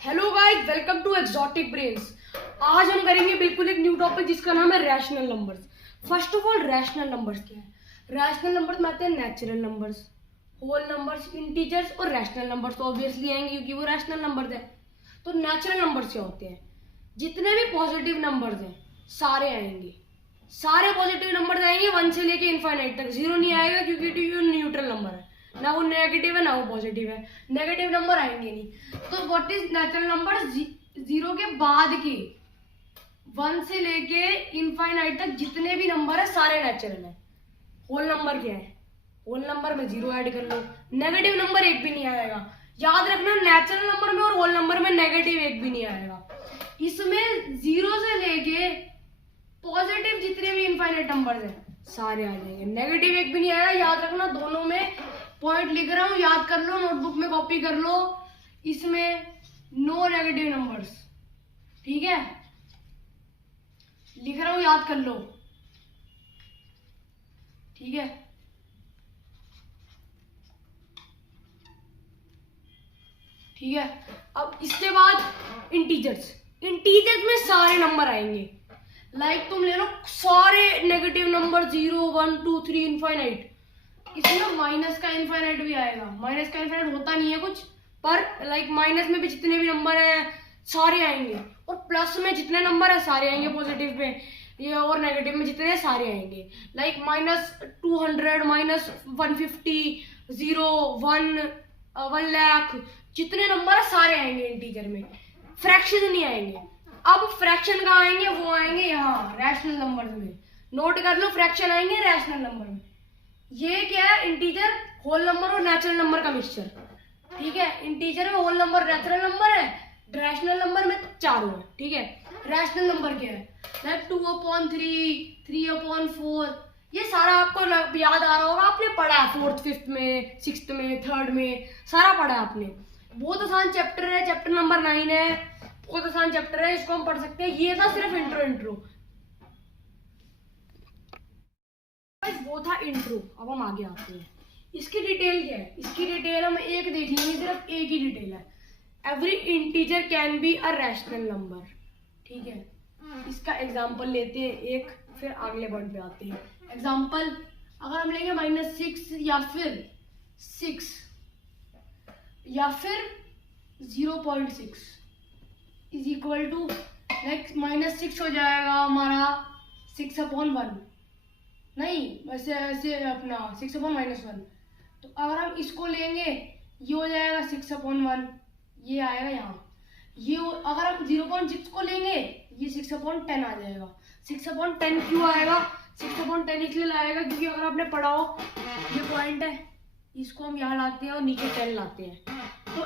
Hello guys, welcome to exotic brains. आज हम करेंगे बिल्कुल एक न्यू टॉपिक जिसका नाम है rational numbers. First of all, rational numbers क्या है? रैशनल नंबर्स में आते हैं natural numbers, whole numbers, integers और रैशनल नंबर्स तो ऑब्वियसली आएंगे क्योंकि वो रैशनल नंबर्स है। तो नेचुरल नंबर्स क्या होते हैं? जितने भी पॉजिटिव नंबर्स हैं सारे आएंगे, सारे पॉजिटिव नंबर्स आएंगे 1 से लेके इनफाइनाइट तक। जीरो नहीं आएगा क्योंकि न्यूट्रल नंबर है, ना वो नेगेटिव है ना वो पॉजिटिव है, नेगेटिव नंबर आएंगे नहीं। तो what is natural number? Zero के बाद के 1 से लेके इनफाइनाइट तक जितने भी नंबर है सारे नेचुरल है। होल नंबर क्या है? होल नंबर में जीरो ऐड कर लो, नेगेटिव नंबर एक भी नहीं आएगा। याद रखना, नेचुरल नंबर में और होल नंबर में नेगेटिव एक भी नहीं आएगा। इसमें जीरो से लेके पॉजिटिव जितने भी इनफाइनाइट नंबर्स हैं सारे आ जाएंगे, नेगेटिव एक भी नहीं आएगा। याद रखना, दोनों में पॉइंट लिख रहा हूं, याद कर लो, नोटबुक में कॉपी कर लो। इसमें नो नेगेटिव नंबर्स, ठीक है? लिख रहा हूं, याद कर लो, ठीक है? ठीक है। अब इसके बाद इंटीजर्स में सारे नंबर आएंगे। लाइक तुम ले लो सारे नेगेटिव नंबर 0 1 2 3 इनफाइनाइट। इसमें माइनस का इनफाइनाइट भी आएगा। माइनस का इनफाइनाइट होता नहीं है कुछ, पर लाइक माइनस में भी जितने भी नंबर हैं सारे आएंगे, और प्लस में जितने नंबर है सारे आएंगे पॉजिटिव में, ये और नेगेटिव में जितने हैं सारे आएंगे। लाइक -200 -150 0 1 1 लाख, जितने नंबर है सारे आएंगे इंटीजर में, फ्रैक्शन नहीं आएंगे। अब फ्रैक्शन कहाँ आएंगे? वो आएंगे यहाँ रैशनल नंबर में। नोट कर लो, फ्रैक्शन आएंगे रैशनल नंबर में। ये क्या है? इंटीजर, होल नंबर और नेचुरल नंबर का मिक्सचर, ठीक है? इंटीजर में होल नंबर नेचुरल नंबर है, रैशनल नंबर में चारों है, ठीक है? रैशनल नंबर क्या है? लाइक 2/3 3/4, ये सारा आपको याद आ रहा होगा, आपने पढ़ा है 4th 5th में 6th में 3rd में, सारा पढ़ा है आपने। बहुत आसान चैप्टर है, चैप्टर नंबर 9 है, बहुत आसान चैप्टर है, इसको हम पढ़ सकते हैं। ये था सिर्फ इंट्रो। वो था इंट्रो। अब हम आगे आते हैं। इसकी डिटेल क्या है? इसकी डिटेल हम एक देख लेंगे, सिर्फ एक ही डिटेल है। Every integer can be a rational number, ठीक है? इसका एग्जांपल लेते हैं एक, फिर अगले पॉइंट पे आते हैं। एग्जांपल अगर हम लेंगे -6 या फिर 6 या फिर 0.6 इज इक्वल टू लाइक -6 हो जाएगा हमारा 6/1, नहीं वैसे ऐसे अपना 6/-1। तो अगर हम इसको लेंगे ये हो जाएगा 6/1, ये आएगा यहाँ। ये अगर हम 0.6 को लेंगे ये 6/10 आ जाएगा। 6/10 क्यों आएगा? 6/10 इसलिए आएगा क्योंकि अगर आपने पढ़ा हो, ये पॉइंट है, इसको हम यहाँ लाते हैं और नीचे 10 लाते हैं। तो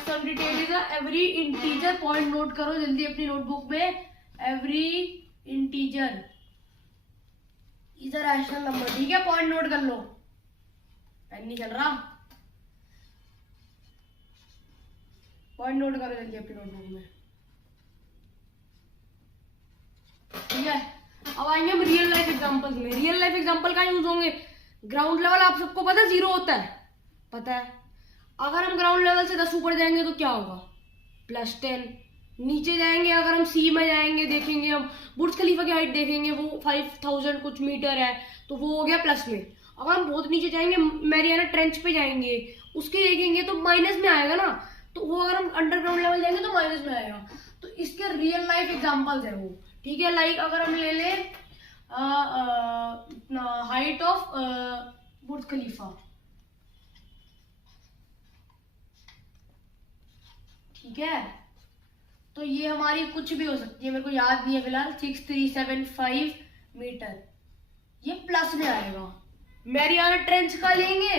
some detail is every integer, point note करो जल्दी अपनी नोटबुक में। Every integer is a rational number, ठीक है? पॉइंट नोट कर लो, पेन नहीं चल रहा, पॉइंट नोट करो जल्दी अपनी नोटबुक में, ठीक है? अब आएंगे हम रियल लाइफ एग्जांपल्स में। रियल लाइफ एग्जांपल का यूज होंगे। ग्राउंड लेवल आप सबको पता है 0 होता है, पता है? अगर हम ग्राउंड लेवल से 10 ऊपर जाएंगे तो क्या होगा? +10। नीचे जाएंगे, अगर हम सी में जाएंगे, देखेंगे हम बुर्ज खलीफा की हाइट देखेंगे, वो 5000 कुछ मीटर है, तो वो हो गया प्लस में। अगर हम बहुत नीचे जाएंगे, मैरियाना ट्रेंच पे जाएंगे, उसके देखेंगे तो माइनस में आएगा ना। तो वो अगर हम अंडरग्राउंड लेवल जाएंगे तो माइनस में आएगा। तो इसके रियल लाइफ एग्जाम्पल्स है वो, ठीक है? लाइक अगर हम ले लें हाइट ऑफ बुर्ज खलीफा, ठीक है? तो ये हमारी कुछ भी हो सकती है, मेरे को याद नहीं है फिलहाल, 6375 मीटर, ये प्लस में आएगा। मैरियाना ट्रेंच का लेंगे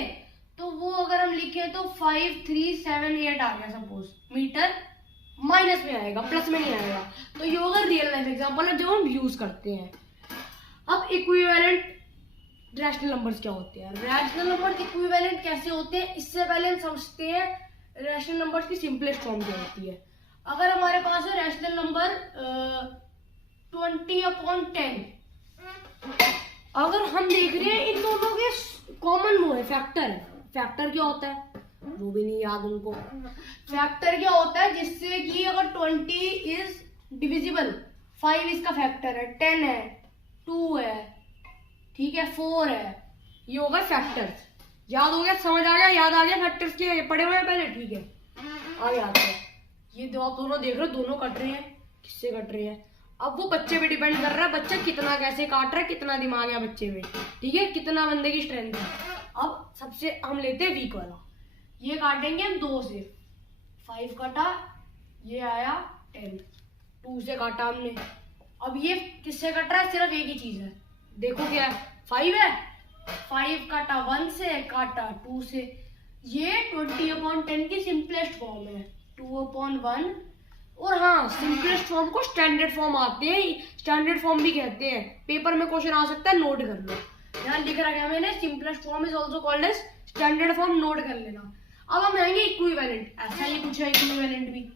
तो वो अगर हम लिखे तो 5378 आ गया सपोज मीटर, माइनस में आएगा, प्लस में नहीं आएगा। तो ये होगा रियल लाइफ एग्जांपल है जो हम यूज करते हैं। अब इक्विवेलेंट रैशनल नंबर्स क्या होते हैं? रैशनल नंबर्स इक्विवेलेंट कैसे होते हैं, इससे पहले हम समझते हैं रैशनल नंबर्स की सिंपलेस्ट फॉर्म क्या होती है। अगर हमारे पास है रैशनल नंबर 20/10, अगर हम देख रहे हैं इन दोनों के कॉमन वो है फैक्टर है। फैक्टर क्या होता है? वो भी नहीं याद उनको। फैक्टर क्या होता है, जिससे कि अगर 20 इज डिविजिबल, 5 इसका फैक्टर है, 10 है, 2 है, ठीक है, 4 है, ये होगा फैक्टर्स। याद हो गया, समझ आ गया, याद आ गया फैक्टर्स के पढ़े हुए हैं पहले, ठीक है। आगे आते हैं, ये दो आप दोनों देख रहे हो, दोनों कट रहे हैं, किससे कट रहे हैं। अब वो बच्चे पे डिपेंड कर रहा है, बच्चा कितना कैसे काट रहा है, कितना दिमाग है बच्चे में, ठीक है, कितना बंदे की स्ट्रेंथ है। अब सबसे हम लेते हैं वीक वाला, ये काटेंगे हम 2 से, 5 काटा, ये आया 10, 2 से काटा हमने। अब ये किससे कट रहा है, सिर्फ एक ही चीज है, देखो क्या है, 5 है, 5 काटा 1 से, काटा 2 से। ये 20/10 की सिंपलेस्ट फॉर्म है, 2/1। और हाँ, सिंपलेस्ट फॉर्म को स्टैंडर्ड फॉर्म आते हैं, स्टैंडर्ड फॉर्म भी कहते हैं, पेपर में क्वेश्चन आ सकता है, नोट कर लो, यहाँ लिख रखा है मैंने, simplest form is also called as standard form, note कर लेना। अब हम आएंगे इक्विवेलेंट, ऐसा ही कुछ है इक्विवेलेंट भी।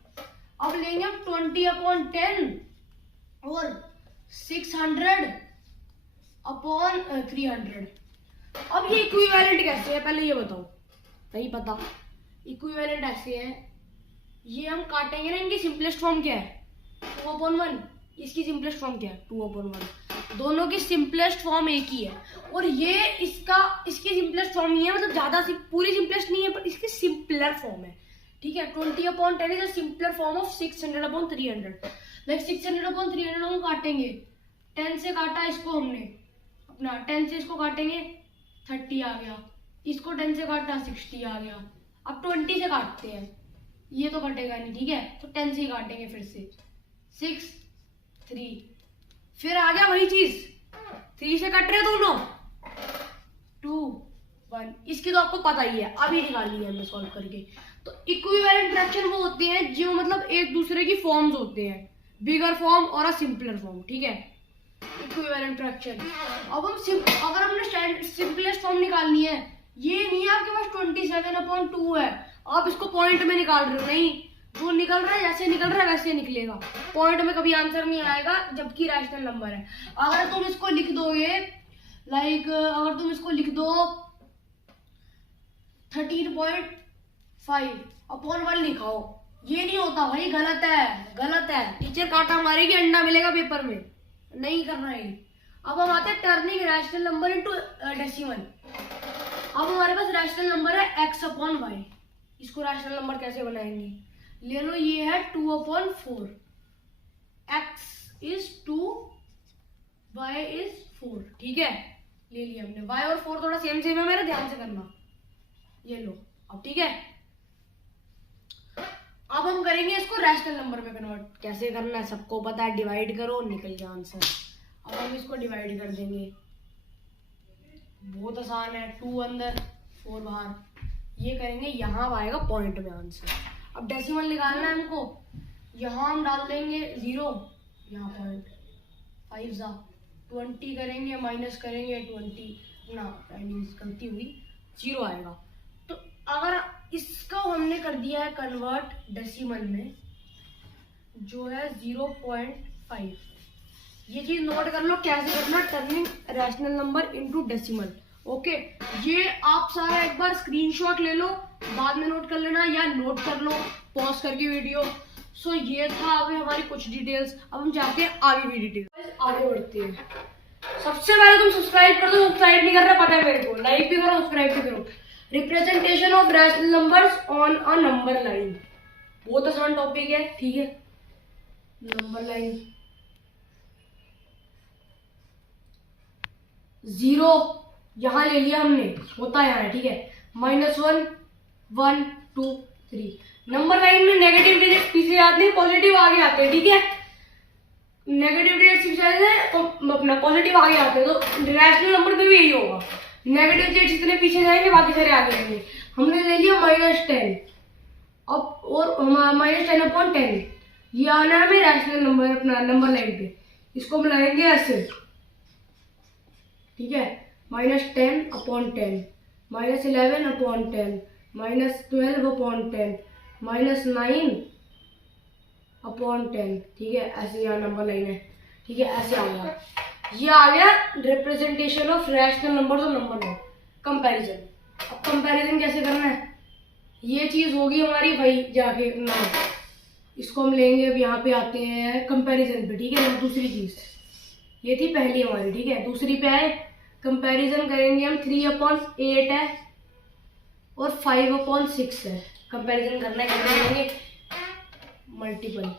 अब लेंगे हम 20/10 और 600/300। अब ये इक्विवेलेंट कैसे है, पहले ये बताओ, नहीं पता। इक्विवेलेंट ऐसे है, ये हम काटेंगे ना, इनकी सिंपलेस्ट फॉर्म क्या है, 2/1, इसकी सिंपलेस्ट फॉर्म क्या है, 2/1। दोनों की सिंपलेस्ट फॉर्म एक ही है, और ये इसकी सिंपलेस्ट फॉर्म ही है, मतलब ज्यादा पूरी सिंपलेस्ट नहीं है, पर इसकी सिंपलर फॉर्म है, ठीक है। 20/10 is a simpler form of 600/300। Like 600/300 हम काटेंगे, 10 से काटा इसको हमने, अपना 10 से इसको काटेंगे, 30 आ गया, इसको 10 से काटा, 60 आ गया। अब 20 से काटते हैं, ये तो कटेगा नहीं, ठीक है, तो 10 से ही काटेंगे, फिर से 6, 3, फिर आ गया वही चीज, 3 से कट रहे दोनों, 2, 1। इसकी तो आपको पता ही है, अभी निकाली है हमने सॉल्व करके। तो इक्विवेलेंट फ्रैक्शन वो होते हैं जो मतलब एक दूसरे की फॉर्म्स होते हैं, बिगर फॉर्म और अ सिंपलर फॉर्म, ठीक है, इक्विवेलेंट फ्रैक्शन। अब हम अगर हमने सिंपलेस्ट फॉर्म निकालनी है, ये नहीं है आपके पास 27/2 है, आप इसको पॉइंट में निकाल रहे हो, नहीं, जो निकल रहा है जैसे निकल रहा है वैसे निकलेगा, पॉइंट में कभी आंसर नहीं आएगा, जबकि रैशनल नंबर है। अगर तुम इसको लिख दोगे, लाइक अगर तुम इसको लिख दो 13.5/1 लिखाओ, ये नहीं होता भाई, गलत है, गलत है, टीचर काटा मारेगी, अंडा मिलेगा पेपर में, नहीं करना है। अब हम आते हैं turning rational number into decimal. अब हमारे पास रैशनल नंबर है x/y, इसको रैशनल नंबर कैसे बनाएंगे, ले लो, ये है 2/4, x is 2, y is 4, ठीक है, ले लिया हमने। y और 4 थोड़ा सेम सेम है मेरे, ध्यान से करना, ये लो। अब ठीक है, अब हम करेंगे इसको रैशनल नंबर में कन्वर्ट, कैसे करना है सबको पता है, डिवाइड करो, निकल जाए आंसर। अब हम इसको डिवाइड कर देंगे, बहुत आसान है, 2 अंदर 4 बाहर, ये करेंगे, यहाँ आएगा पॉइंट में आंसर। अब डेसिमल निकालना है हमको, यहाँ हम डाल देंगे 0, यहाँ पॉइंट, 5/20 करेंगे, माइनस करेंगे 20 ना, गलती हुई, 0 आएगा। तो अगर इसको हमने कर दिया है कन्वर्ट डेसिमल में, जो है 0.5, ये चीज नोट कर लो कैसे करना, turning rational number into decimal. Okay, ये आप सारा एक बार स्क्रीनशॉट ले लो, बाद में नोट कर लेना, या नोट कर लो पॉज करके वीडियो। सो ये था अभी हमारी कुछ डिटेल्स। अब हम चाहते हैं आगे भी डिटेल्स, आगे बढ़ते हैं। सबसे पहले तुम सब्सक्राइब कर दो, सब्सक्राइब नहीं कर रहा पता है मेरे को, लाइक भी करो, सब्सक्राइब भी करो। Representation of rational numbers on a number line, बहुत आसान टॉपिक है, ठीक है। नंबर लाइन 0 यहाँ ले लिया हमने, होता है यहाँ, ठीक है, -1, 1, 2, 3। नंबर लाइन में नेगेटिव डिजिट्स पीछे आते हैं, पॉजिटिव आगे आते हैं, ठीक है, नेगेटिव डिजिट्स पीछे आते हैं तो अपना पॉजिटिव आगे आते हैं, तो रैशनल नंबर पे भी यही होगा, नेगेटिव डिजिट्स इतने पीछे जाएंगे, बाकी सारे आगे आएंगे। हमने ले लिया -10, अब और -10/10, ये आना है हमें रैशनल नंबर अपना नंबर लाइन पे, इसको हम लगाएंगे ऐसे, ठीक है, -10/10, -11/10, -12/10, -9/10, ठीक है, ऐसे यहाँ नंबर लाइन है, ठीक है, ऐसे आ गया, ये आ गया रिप्रेजेंटेशन ऑफ रैशनल नंबर और नंबर लाइन। कंपैरिजन, अब कंपैरिजन कैसे करना है, ये चीज होगी हमारी भाई जाके ना, इसको हम लेंगे। अब यहाँ पे आते हैं कंपैरिजन पे, ठीक है ना। दूसरी चीज ये थी पहली हमारी, ठीक है। दूसरी पे आए कंपैरिजन करेंगे हम। 3/8 है और 5/6 है। कंपैरिजन करना है, कैसे करेंगे? मल्टीपल।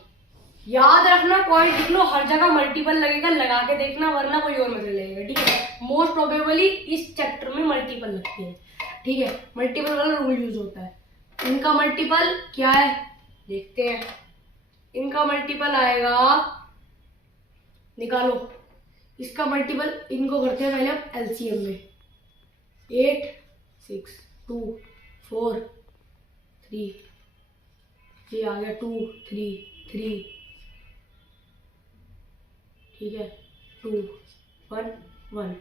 याद रखना, पॉइंट लिख लो, हर जगह मल्टीपल लगेगा, लगा के देखना, वरना कोई और मतलब लगेगा, ठीक है। मोस्ट प्रोबेबली इस चैप्टर में मल्टीपल लगती है, ठीक है। मल्टीपल वाला रूल यूज होता है। इनका मल्टीपल क्या है देखते हैं। इनका मल्टीपल आएगा, निकालो इसका मल्टीपल। इनको करते हैं पहले हम एलसीएम में। 8 6 2 4 3, ये आ गया 2 3 3, ठीक है। 2 1 1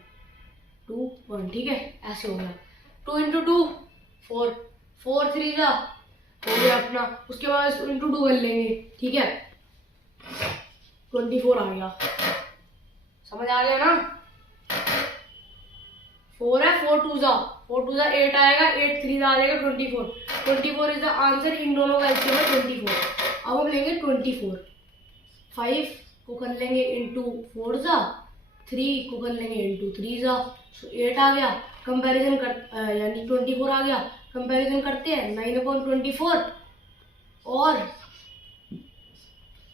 2 1, ठीक है। ऐसे हो गया। 2 × 2 4 4 3 का हो गया अपना। उसके बाद × 2 कर लेंगे, ठीक है। 24 आ गया, समझ आ गया ना। 4 है, 4 2 4 2 8 आएगा, 8 3 आ जाएगा 24। 24 इज द आंसर। इन दोनों का एलसीएम है 24। अब हम लेंगे 24। 5 को कर लेंगे इंटू 4 3 को कर लेंगे इंटू 3 सो 8 आ गया। कंपैरिजन कर यानी 24 आ गया। कंपैरिजन करते हैं 9/24। और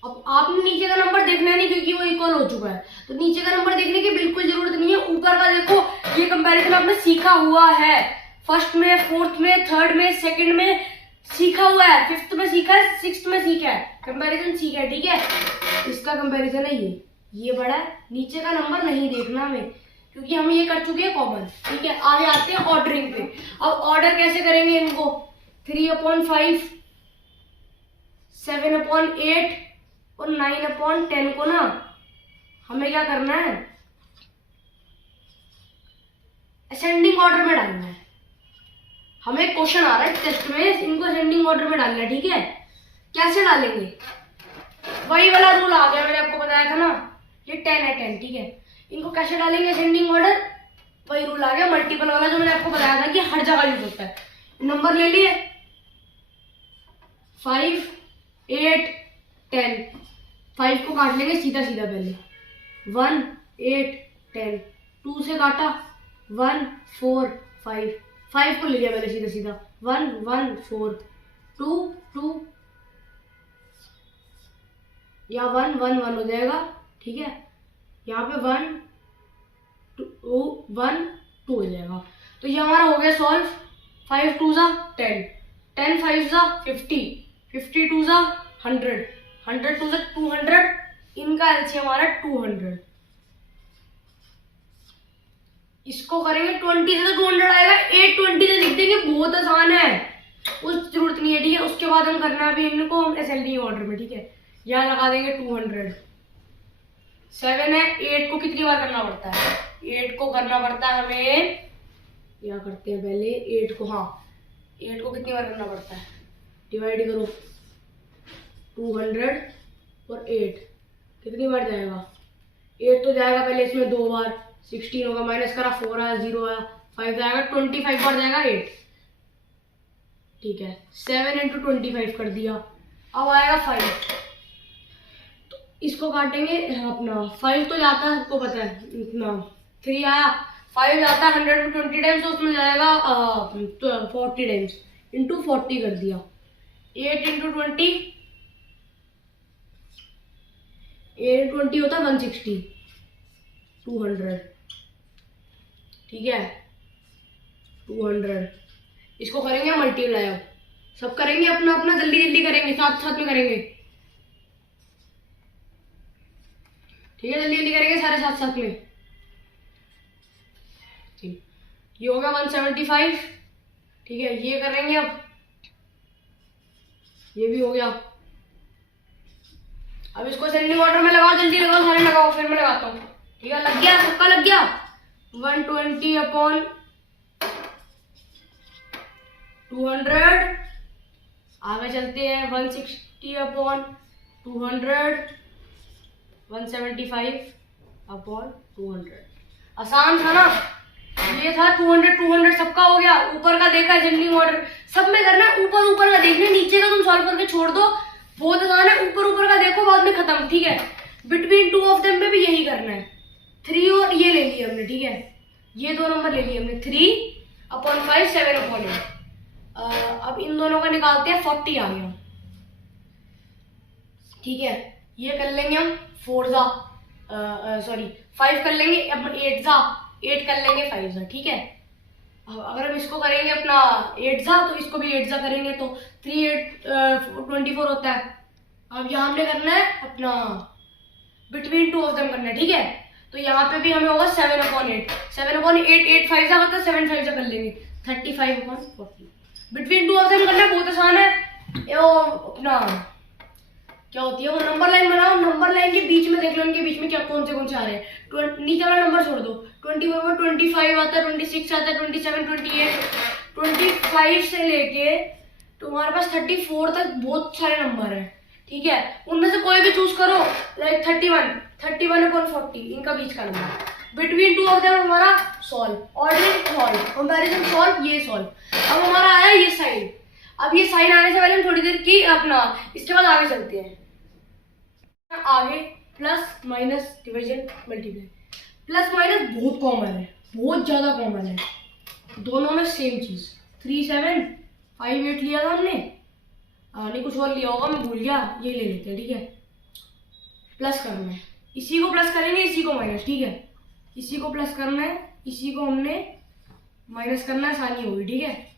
अब आपने नीचे का नंबर देखना नहीं क्योंकि वो इक्वल हो चुका है, तो नीचे का नंबर देखने की बिल्कुल जरूरत नहीं है। ऊपर का देखो, ये कंपैरिजन आपने सीखा हुआ है। फर्स्ट में, फोर्थ में, थर्ड में, सेकंड में सीखा हुआ है, फिफ्थ में सीखा है, सिक्स्थ में सीखा है, कंपैरिजन सीखा है, ठीक है। इसका कंपैरिजन है ये बड़ा है। नीचे का नंबर नहीं देखना हमें क्योंकि हम ये कर चुके हैं कॉमन, ठीक है। आगे आते हैं ऑर्डरिंग पे। अब ऑर्डर कैसे करेंगे इनको? 3/5 7/8 और 9/10 को ना हमें क्या करना है? असेंडिंग ऑर्डर में डालना है। हमें क्वेश्चन आ रहा है टेस्ट में, इनको असेंडिंग ऑर्डर में डालना है, ठीक है। कैसे डालेंगे? वही वाला रूल आ गया, मैंने आपको बताया था ना, ये 10 है 10, ठीक है। इनको कैसे डालेंगे असेंडिंग ऑर्डर? वही रूल आ गया मल्टीपल वाला जो मैंने आपको बताया था कि हर जगह यूज होता है। नंबर ले लिए 5 8 10। 5 को काट लेंगे सीधा सीधा पहले। 1 8 10। 2 से काटा 1 4 5। 5 को ले लिया पहले सीधा सीधा। 1 1 4 2 2 या 1 1 1 हो जाएगा, ठीक है। यहाँ पे 1 2 1 2 हो जाएगा। तो ये हमारा हो गया सॉल्व। 5 2 10, 10 5 50, 50 2 100, 100 2 200। इनका एलसीएम हमारा 200। इसको करेंगे 20 से तो 200 आएगा। 820 से लिख देंगे, बहुत आसान है, कुछ जरूरत नहीं है, ठीक है। उसके बाद हम करना भी इनको हम असेंडिंग ऑर्डर में, ठीक है। यहाँ लगा देंगे 200। 7 है, 8 को कितनी बार करना पड़ता है? 8 को करना पड़ता है हमें, क्या करते हैं पहले 8 को, हाँ 8 को कितनी बार करना पड़ता है? डिवाइड करो 200 और 8 कितनी बार जाएगा? 8 तो जाएगा पहले इसमें 2 बार, 16 होगा, माइनस करा 4 आया, 0 आया, 5 जाएगा, 25 बार जाएगा 8, ठीक है। 7 × 25 कर दिया। अब आएगा 5, तो इसको काटेंगे अपना। 5 तो जाता है, सबको पता है इतना। 3 आया, 5 जाता है 100 में 20 टाइम्स, तो उसमें जाएगा 40 टाइम्स, इंटू 40 कर दिया। 8 × 20, 8 20 होता है 160, 200, ठीक है। 200 इसको करेंगे मल्टीप्लाई। अब सब करेंगे अपना अपना, जल्दी जल्दी करेंगे, साथ साथ में करेंगे, ठीक है। जल्दी जल्दी करेंगे सारे साथ साथ में। ये होगा 175, ठीक है। ये करेंगे अब, ये भी हो गया। अब इसको असेंडिंग ऑर्डर में लगाओ, जल्दी लगाओ, सारे लगाओ, फिर मैं लगाता हूँ, ठीक है। लग गया, सबका लग गया। 120/200। आगे चलते हैं 160/200, 175/200। आसान था ना, ये था 200 200 सबका हो गया। ऊपर का देखा असेंडिंग ऑर्डर, सब में करना है। ऊपर ऊपर का देखना, नीचे का तुम सॉल्व करके छोड़ दो, बहुत आसान है। ऊपर ऊपर का देखो, बाद में खत्म, ठीक है। बिटवीन टू ऑफ देम में भी यही करना है। 3 और ये ले लिया हमने, ठीक है, ये दो नंबर ले लिए हमने, 3/5 7/8। अब इन दोनों का निकालते हैं, 40 आ गया, ठीक है। ये कर लेंगे हम 5 कर लेंगे, अब 8 कर लेंगे, 5 ठीक है। अब अगर हम इसको करेंगे अपना 8 तो इसको भी 8 करेंगे, तो 3 8 24 होता है। अब यहाँ हमने करना है अपना बिटवीन टू ऑफ देम करना है, ठीक है। तो यहाँ पे भी हमें होगा 7/8, 7/8, 8 5 होता है, 7 5 कर लेंगे, 35/40। बिटवीन टू ऑफ देम करना बहुत आसान है। अपना क्या होती है वो, नंबर लाइन बनाओ, नंबर लाइन के बीच में देख लो, इनके बीच में क्या कौन से आ रहे हैं। नीचे वाला नंबर छोड़ दो, 24 25 आता है, 26 आता है, 27 28, 25 से लेके तुम्हारे पास 34 तक बहुत सारे नंबर है, ठीक है। उनमें से कोई भी चूज करो, लाइक 31/40 इनका बीच का number. Between two of them हमारा solve, ordering solve, comparison solve, ये सॉल्व। अब हमारा आया ये साइन। अब ये साइन आने से पहले हम थोड़ी देर की अपना इसके बाद आगे चलते हैं। आगे plus minus division multiply, plus minus बहुत कॉमन है, बहुत ज्यादा कॉमन है, दोनों में सेम चीज। 3 7 5 8 लिया था हमने, नहीं कुछ और लिया होगा, मैं भूल गया, ये ले लेते हैं, ठीक है। प्लस करना है, इसी को प्लस करेंगे, इसी को माइनस, ठीक है। इसी को प्लस करना है, इसी को हमने माइनस करना है, आसानी होगी, ठीक है।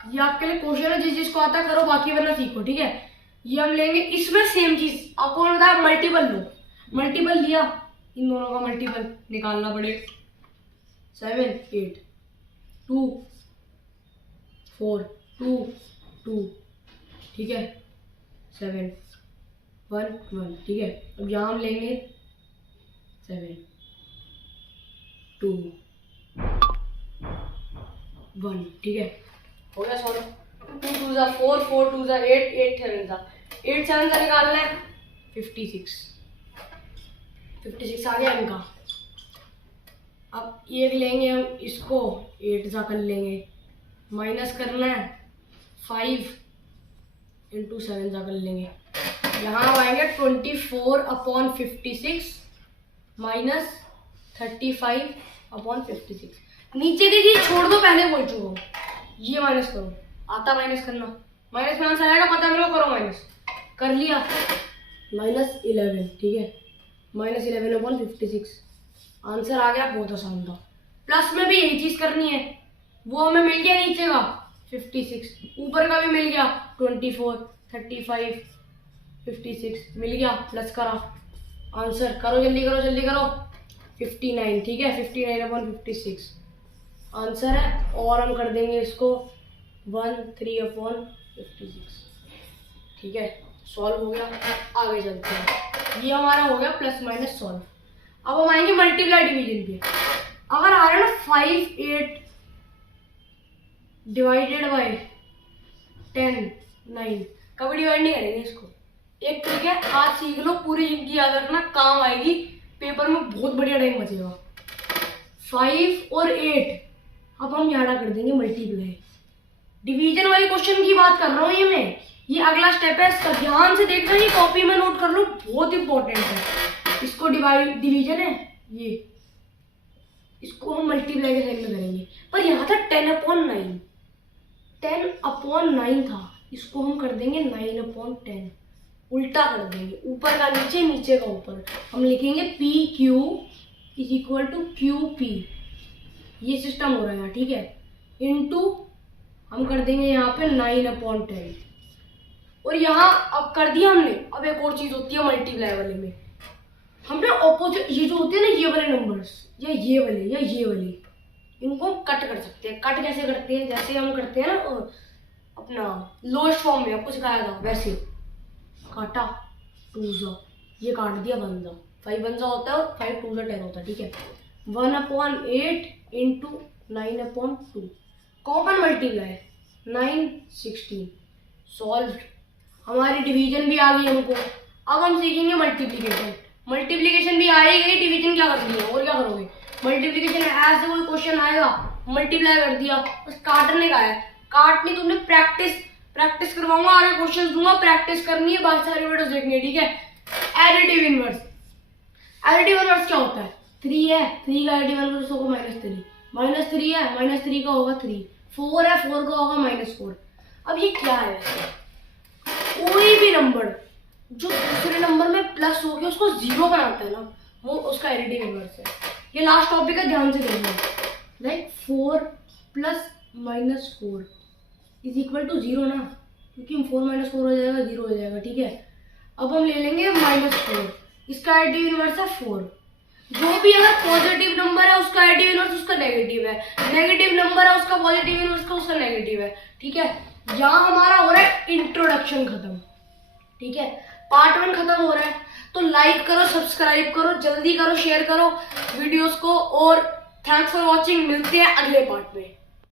ये आपके लिए क्वेश्चन है, जिसको आता करो, बाकी वरना सीखो, ठीक है। ये हम लेंगे, इसमें सेम चीज आपको बताया, मल्टीपल लो, मल्टीपल लिया, इन दोनों का मल्टीपल निकालना पड़ेगा। 7 8 2 4 2 2, ठीक है, 7 1 1, ठीक है। अब यहाँ हम लेंगे 7 2 1, ठीक है, हो गया सॉल्व। 2 2 4 4 2 8 8 7 का निकालना है, 56 आ गया इनका। अब एक लेंगे हम इसको, 8 कर लेंगे, माइनस करना है 5 × 7 कर लेंगे। यहाँ आएंगे 24/56 माइनस 35/56। नीचे की चीज छोड़ दो, पहले बोल चुका हूँ। ये माइनस करो, आता माइनस करना, माइनस में आंसर आएगा, पता मेरे को, करो माइनस, कर लिया, -11, ठीक है, -11/56 आंसर आ गया, बहुत आसान था। प्लस में भी यही चीज करनी है, वो हमें मिल गया नीचे का 56, ऊपर का भी मिल गया 24 35 56 मिल गया, प्लस करा, आंसर करो, जल्दी करो 59, ठीक है, 59/56 आंसर है। और हम कर देंगे इसको 13/56, ठीक है, सॉल्व हो गया। आगे चलते हैं, ये हमारा हो गया प्लस माइनस सॉल्व। अब हम आएंगे मल्टीप्लाई डिवीजन पे। अगर आ रहा है ना 5 8 डिवाइडेड बाय 10 9, कभी डिवाइड नहीं करेंगे इसको। एक ट्रिक है, आज सीख लो, पूरी जिंदगी याद रखना, काम आएगी, पेपर में बहुत बढ़िया टाइम बचेगा। 5 और 8 अब हम ज्यादा कर देंगे मल्टीप्लाई। डिवीजन वाली क्वेश्चन की बात कर रहा हूँ ये अगला स्टेप है, इसका ध्यान से देखना, ये कॉपी में नोट कर लो, बहुत इंपॉर्टेंट है। इसको डिवीजन है ये, इसको हम मल्टीप्लाई के साइड में करेंगे। पर यहाँ था 10/9, 10/9 था, इसको हम कर देंगे 9/10, उल्टा कर देंगे, ऊपर का नीचे, नीचे का ऊपर। हम लिखेंगे PQ = QP, ये सिस्टम हो रहा है, ठीक है, इनटू हम कर देंगे यहाँ पे 9/10। और यहाँ अब कर दिया हमने। अब एक और चीज होती है मल्टीप्लाई वाले में, हमने ऑपोजिट, ये जो होते हैं ना, ये वाले नंबर्स या ये वाले, इनको हम कट कर सकते हैं। कट कैसे करते हैं, जैसे हम करते हैं ना अपना लोएस्ट फॉर्म में, आपको सिखाया था वैसे, काटा 2 ये काट दिया 1 5 1 होता है, और 5 2 10 होता है, ठीक है। 1/8 × 9/2, कॉमन मल्टीप्लाई 9 16, सॉल्व। हमारी डिवीजन भी आ गई हमको। अब हम सीखेंगे मल्टीप्लिकेशन। मल्टीप्लिकेशन भी आएगी, डिवीजन क्या करनी है, और क्या करोगे, मल्टीप्लीकेशन ऐसे कोई क्वेश्चन आएगा, मल्टीप्लाई कर दिया, बस काटने का है, काटनी तुमने प्रैक्टिस करवाऊंगा, आगे क्वेश्चन दूंगा, प्रैक्टिस करनी है, बाकी सारी वीडियोस देखनी है, ठीक है। एडिटिव इनवर्स, एडिटिव इनवर्स क्या होता है? 3 है, 3 का एडिटिव इनवर्स होगा -3, -3 है, -3 का होगा 3, 4 है, 4 का होगा -4। अब ये क्या है? कोई भी नंबर जो दूसरे नंबर में प्लस हो के उसको 0 बनाता है ना, वो उसका एडिटिव इनवर्स है। ये लास्ट टॉपिक है, ध्यान से देखना। लाइक 4 + -4 = 0 ना, क्योंकि 4 - 4 हो जाएगा 0 हो जाएगा, ठीक है। अब हम ले लेंगे -4, इसका एडिटिव इनवर्स है 4। जो भी अगर पॉजिटिव नंबर है उसका एडिटिव इनवर्स उसका नेगेटिव है, नेगेटिव नंबर है उसका पॉजिटिव इनवर्स उसका नेगेटिव है, ठीक है। यहाँ हमारा हो रहा है इंट्रोडक्शन खत्म, ठीक है, पार्ट 1 खत्म हो रहा है। तो लाइक करो, सब्सक्राइब करो, जल्दी करो, शेयर करो वीडियोस को, और थैंक्स फॉर वॉचिंग। मिलते हैं अगले पार्ट में।